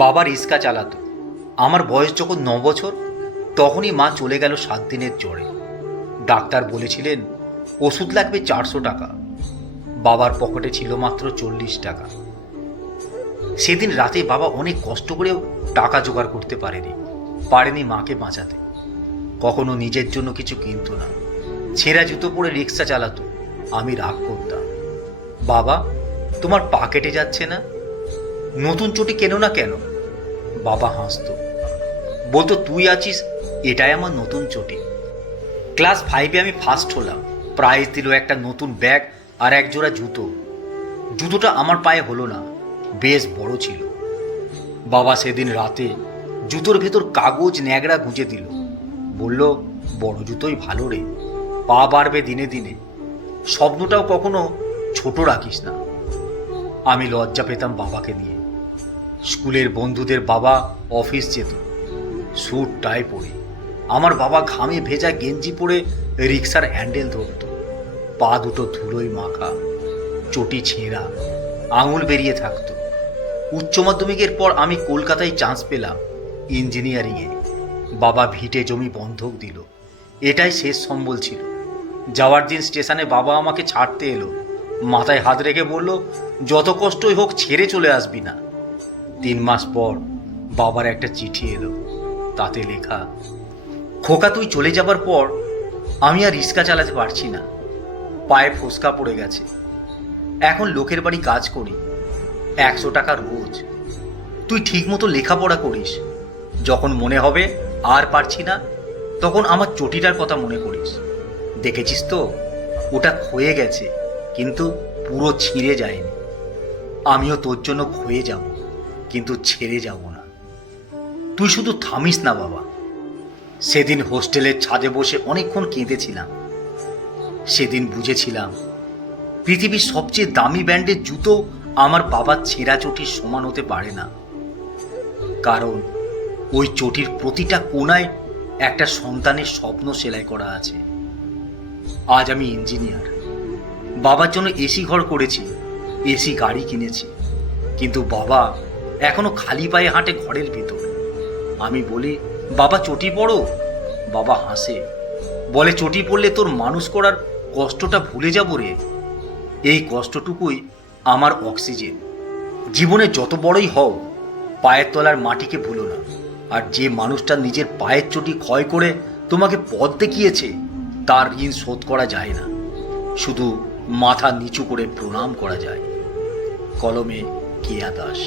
বাবা রিক্সা চালাতো। আমার বয়স যখন 9 বছর, তখনই মা চলে গেল 7 দিনের জ্বরে। ডাক্তার বলেছিলেন ওষুধ লাগবে 400 টাকা। বাবার পকেটে ছিল মাত্র 40 টাকা। সেদিন রাতে বাবা অনেক কষ্ট করেও টাকা জোগাড় করতে পারেনি মাকে বাঁচাতে। কখনো নিজের জন্য কিছু কিনতো না, ছেঁড়া জুতো পরে রিক্সা চালাতো। আমি রাগ করতাম, বাবা তোমার পা কেটে যাচ্ছে না, নতুন চটি কেনো না কেন? বাবা হাসতো, বলতো তুই আছিস, এটাই আমার নতুন চটি। ক্লাস 5-এ আমি ফার্স্ট হলাম। প্রাইজ দিল একটা নতুন ব্যাগ আর এক জোড়া জুতো। জুতোটা আমার পায়ে হলো না, বেশ বড় ছিল। বাবা সেদিন রাতে জুতোর ভেতর কাগজ ন্যাকড়া গুঁজে দিল, বলল বড় জুতোই ভালো রে, পা বাড়বে দিনে দিনে, স্বপ্নটাও কখনো ছোট রাখিস না। আমি লজ্জা পেতাম বাবাকে নিয়ে। স্কুলের বন্ধুদের বাবা অফিস যেত স্যুট টাই পরে, আমার বাবা ঘামে ভেজা গেঞ্জি পরে রিক্সার হ্যান্ডেল ধরত। পা দুটো ধুলোয় মাখা, চটি ছেঁড়া, আঙুল বেরিয়ে থাকতো। উচ্চ মাধ্যমিকের পর আমি কলকাতায় চান্স পেলাম ইঞ্জিনিয়ারিংয়ে। বাবা ভিটে জমি বন্ধক দিল, এটাই শেষ সম্বল ছিল। যাওয়ার দিন স্টেশনে বাবা আমাকে ছাড়তে এলো, মাথায় হাত রেখে বলল যত কষ্টই হোক ছেড়ে চলে আসবি না। 3 মাস পর বাবার একটা চিঠি এলো, তাতে লেখা, খোকা তুই চলে যাবার পর আমি আর রিক্সা চালাতে পারছি না, পায়ে ফোসকা পড়ে গেছে। এখন লোকের বাড়ি কাজ করি, 100 টাকা রোজ। তুই ঠিক মতো লেখাপড়া করিস, যখন মনে হবে আর পারছি না, তখন আমার চটিটার কথা মনে করিস। দেখেছিস তো, ওটা ক্ষয়ে গেছে কিন্তু পুরো ছিঁড়ে যায়নি। আমিও তোর জন্য ক্ষয়ে যাব, কিন্তু ছেড়ে যাব না। তুই শুধু থামিস না বাবা। সেদিন হোস্টেলের ছাদে বসে অনেকক্ষণ কেঁদেছিলাম। সেদিন বুঝেছিলাম পৃথিবীর সবচেয়ে দামি ব্র্যান্ডের জুতো আমার বাবার ছেঁড়া চটির সমান হতে পারে না, কারণ ওই চটির প্রতিটা কোণায় একটা সন্তানের স্বপ্ন সেলাই করা আছে। আজ আমি ইঞ্জিনিয়ার, বাবার জন্য এসি ঘর করেছি, এসি গাড়ি কিনেছি, কিন্তু বাবা এখনো খালি পায়ে হাঁটে ঘরের ভেতর। আমি বলি বাবা চটি পড়ো, বাবা হাসে, বলে চটি পড়লে তোর মানুষ করার কষ্টটা ভুলে যাব রে। এই কষ্টটুকুই আমার অক্সিজেন। জীবনে যত বড়ই হও, পায়ের তলার মাটিকে ভুলো না। আর যে মানুষটা নিজের পায়ের চটি ক্ষয় করে তোমাকে পথ দেখিয়েছে, তার ঋণ শোধ করা যায় না, শুধু মাথা নিচু করে প্রণাম করা যায়। কলমে কেয়া দাস।